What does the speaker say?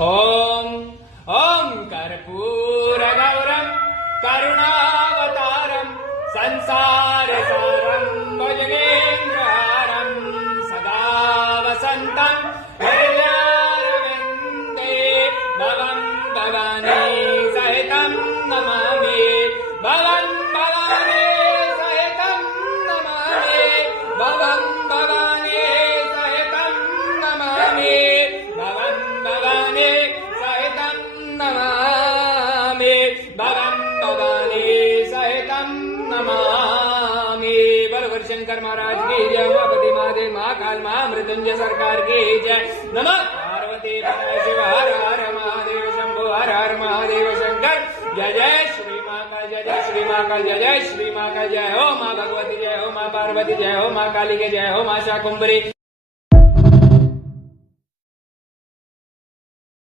ओम ओम कर्पूरगौरम करुणावतारम संसार सारम भजनेन्द्रहारम सदा वसंतम हृदयारविंदे भवं भवानी सहितं नमामि भवं भवानी सहितं नमामि भवं भवानी सहितं नमामि भवं भवानी सहितं नमामि भवं भवानी सहितं नमामि। बलवर शंकर महाराज की जय, उमापति महादेव महाकाल महामृत्युंजय सरकार की जय। नमः पार्वती पतये शिव हर हर महादेव शंभो हर हर महादेव शंकर। जय जय श्री मां का जय, जय श्री मां का जय, जय श्री मां का जय हो। मां भगवती जय हो, मां पार्वती जय हो, मां काली के जय हो, मां शाकुंभरी।